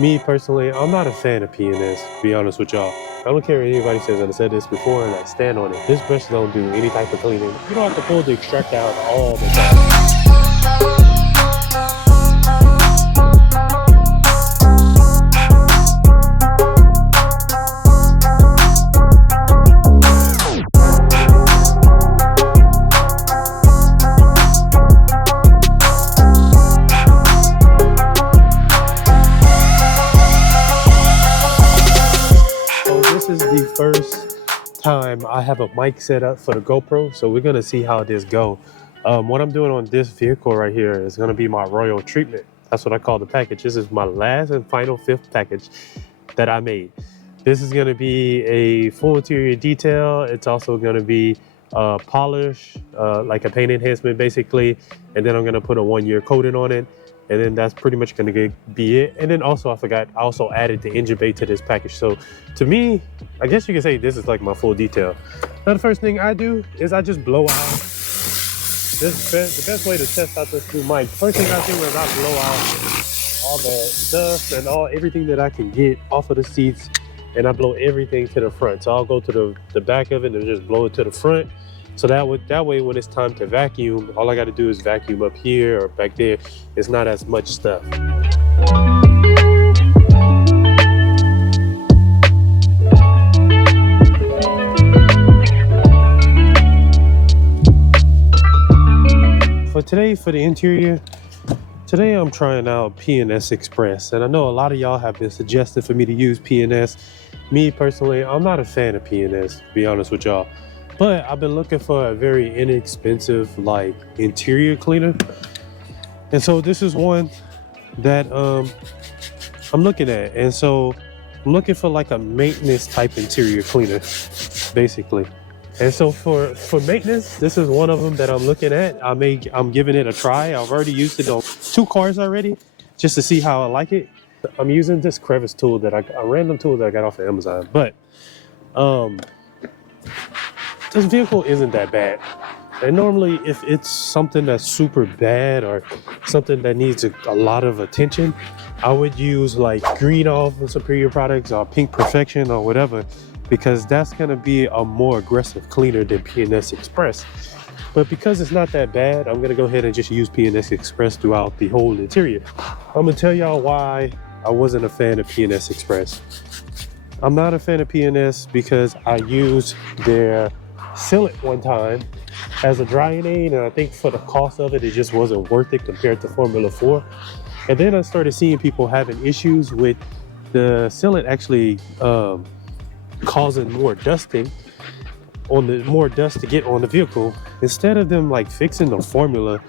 Me personally, I'm not a fan of PNS, to be honest with y'all. I don't care what anybody says, and I said this before and I stand on it. This brush don't do any type of cleaning. You don't have to pull the extractor out all the time. This is the first time I have a mic set up for the GoPro, so we're gonna see how this go. What I'm doing on this vehicle right here is gonna be my royal treatment. That's what I call the package. This is my last and final fifth package that I made. This is gonna be a full interior detail. It's also gonna be polish, like a paint enhancement basically, and then I'm gonna put a 1-year coating on it. And then that's pretty much gonna be it. And then also I forgot, I also added the engine bay to this package. So to me, I guess you can say this is like my full detail. Now the first thing I do is I just blow out. This is the best way to test out this new mic. First thing I do is I blow out all the dust and everything that I can get off of the seats, and I blow everything to the front. So I'll go to the back of it and just blow it to the front. So that way when it's time to vacuum, all I got to do is vacuum up here or back there. It's not as much stuff. For today, for the interior, today I'm trying out PNS Express. And I know a lot of y'all have been suggesting for me to use PNS. Me personally, I'm not a fan of PNS, to be honest with y'all. But I've been looking for a very inexpensive like interior cleaner. And so this is one that I'm looking at. And so I'm looking for like a maintenance type interior cleaner, basically. And so for maintenance, this is one of them that I'm looking at. I'm giving it a try. I've already used it on 2 cars already, just to see how I like it. I'm using this crevice tool a random tool that I got off of Amazon. But this vehicle isn't that bad. And normally if it's something that's super bad or something that needs a lot of attention, I would use like Green Off and Superior Products or Pink Perfection or whatever, because that's gonna be a more aggressive cleaner than PNS Express. But because it's not that bad, I'm gonna go ahead and just use PNS Express throughout the whole interior. I'm gonna tell y'all why I wasn't a fan of PNS Express. I'm not a fan of PNS because I used their Sealant one time as a drying aid, and I think for the cost of it, it just wasn't worth it compared to Formula 4. And then I started seeing people having issues with the sealant actually causing more dust to get on the vehicle. Instead of them like fixing the formula,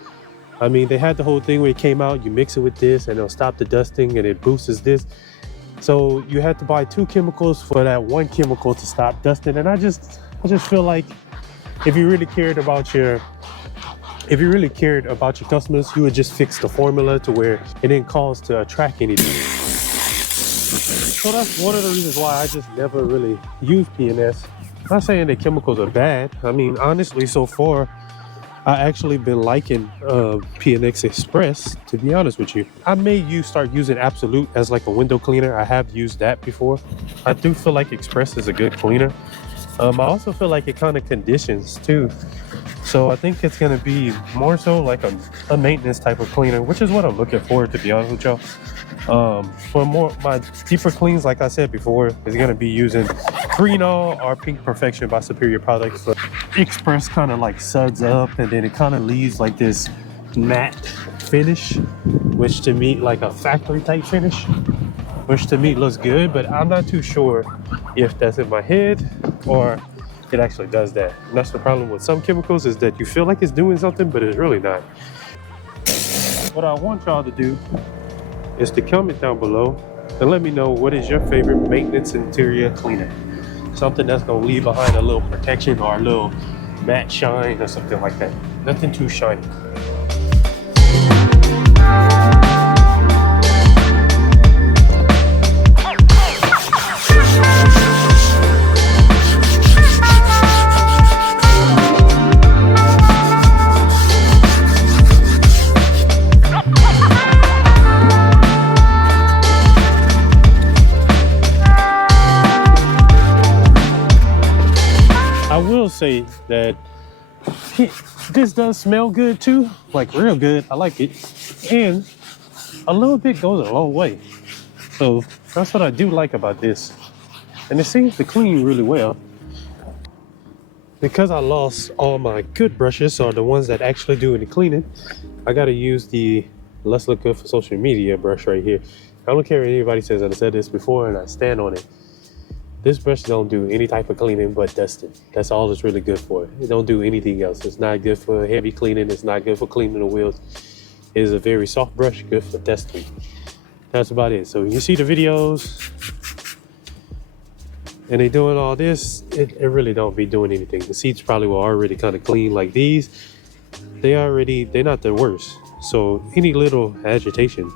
I mean, they had the whole thing where it came out, you mix it with this and it'll stop the dusting and it boosts this. So you had to buy 2 chemicals for that 1 chemical to stop dusting. And I just feel like if you really cared about your customers, you would just fix the formula to where it didn't cause to attract anything. So that's one of the reasons why I just never really used PNS. I'm not saying that chemicals are bad. I mean, honestly, so far, I actually been liking PNS Express, to be honest with you. I may start using Absolute as like a window cleaner. I have used that before. I do feel like Express is a good cleaner. I also feel like it kind of conditions too. So I think it's going to be more so like a maintenance type of cleaner, which is what I'm looking for, to be honest with y'all. For my deeper cleans, like I said before, is going to be using Green All or Pink Perfection by Superior Products. But Express kind of like suds up and then it kind of leaves like this matte finish, which to me, like a factory type finish, which to me looks good, but I'm not too sure if that's in my head or it actually does that. And that's the problem with some chemicals, is that you feel like it's doing something, but it's really not. What I want y'all to do is to comment down below and let me know what is your favorite maintenance interior cleaner. Something that's gonna leave behind a little protection or a little matte shine or something like that. Nothing too shiny. say that this does smell good too, like real good. I like it, and a little bit goes a long way. So that's what I do like about this, and it seems to clean really well. Because I lost all my good brushes, or the ones that actually do any cleaning, I gotta use the Let's Look Good for Social Media brush right here. I don't care if anybody says, and I said this before and I stand on it. This brush don't do any type of cleaning but dusting. That's all it's really good for. It don't do anything else. It's not good for heavy cleaning. It's not good for cleaning the wheels. It is a very soft brush, good for dusting. That's about it. So you see the videos and they doing all this, it really don't be doing anything. The seats probably were already kind of clean like these. They're not the worst. So any little agitation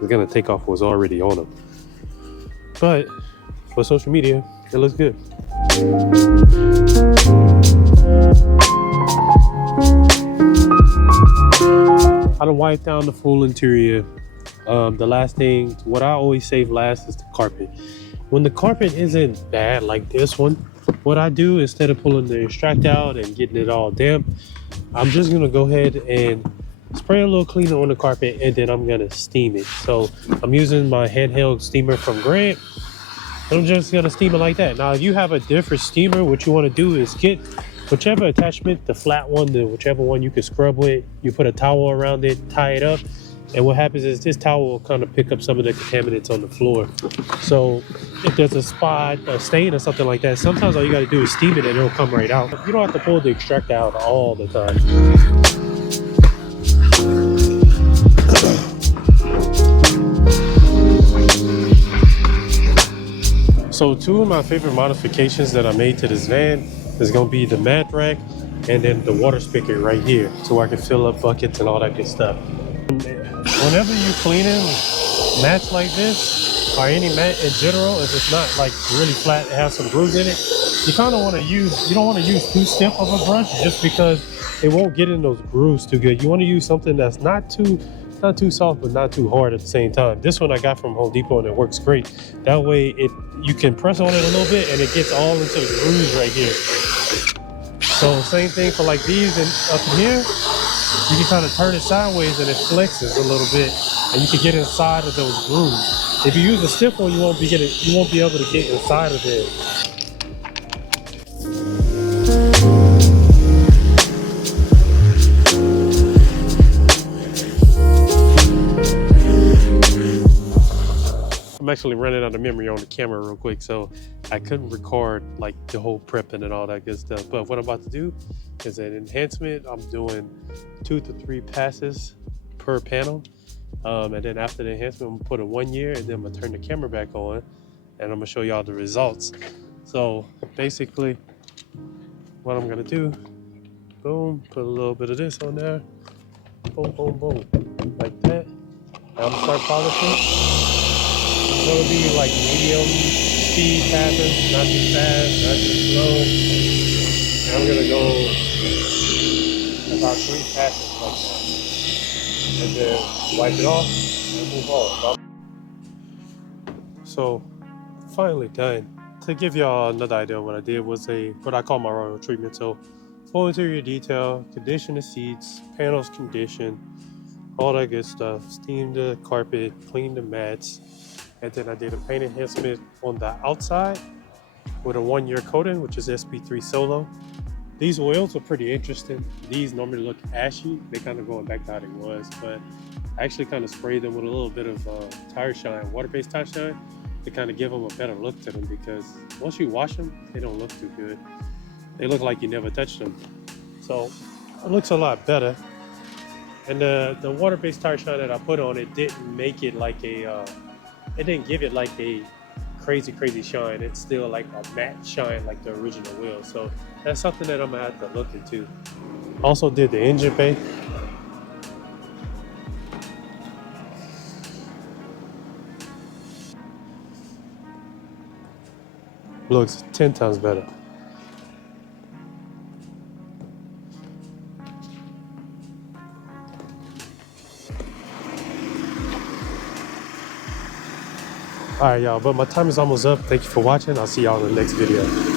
is gonna take off what's already on them. But for social media, it looks good. I done wiped down the full interior. The last thing, what I always save last is the carpet. When the carpet isn't bad like this one, what I do instead of pulling the extractor out and getting it all damp, I'm just gonna go ahead and spray a little cleaner on the carpet, and then I'm gonna steam it. So I'm using my handheld steamer from Grant. I'm just gonna steam it like that. Now, if you have a different steamer, what you wanna do is get whichever attachment, the flat one, whichever one you can scrub with, you put a towel around it, tie it up, and what happens is this towel will kind of pick up some of the contaminants on the floor. So if there's a spot, a stain or something like that, sometimes all you gotta do is steam it and it'll come right out. You don't have to pull the extractor out all the time. So two of my favorite modifications that I made to this van is gonna be the mat rack and then the water spigot right here, so I can fill up buckets and all that good stuff. Whenever you're cleaning mats like this, or any mat in general, if it's not like really flat, it has some grooves in it, you kind of want to use, you don't want to use too stiff of a brush just because it won't get in those grooves too good. You want to use something that's not too soft but not too hard at the same time. This one I got from Home Depot and it works great. That way you can press on it a little bit and it gets all into the grooves right here. So same thing for like these, and up here you can kind of turn it sideways and it flexes a little bit and you can get inside of those grooves. If you use a stiff one, you won't be able to get inside of it. I'm actually running out of memory on the camera real quick, so I couldn't record like the whole prepping and all that good stuff. But what I'm about to do is an enhancement. I'm doing 2 to 3 passes per panel. And then after the enhancement, I'm gonna put a 1 year, and then I'm gonna turn the camera back on and I'm gonna show y'all the results. So basically what I'm gonna do, boom, put a little bit of this on there, boom, boom, boom, like that. I'm gonna start polishing. It's gonna be like medium speed passes, not too fast, not too slow. And I'm gonna go about 3 passes like that. And then wipe it off and move on. So finally done. To give y'all another idea, what I did was what I call my royal treatment. So full interior detail, condition the seats, panels condition, all that good stuff. Steam the carpet, clean the mats. And then I did a paint enhancement on the outside with a 1 year coating, which is SP3 Solo. These oils are pretty interesting. These normally look ashy. They kind of going back to how it was, but I actually kind of sprayed them with a little bit of tire shine, water-based tire shine, to kind of give them a better look to them, because once you wash them, they don't look too good. They look like you never touched them. So it looks a lot better. And the water-based tire shine that I put on it didn't make it like it didn't give it like a crazy shine. It's still like a matte shine like the original wheel. So that's something that I'm gonna have to look into. Also did the engine bay. Looks 10 times better. All right, y'all, but my time is almost up. Thank you for watching. I'll see y'all in the next video.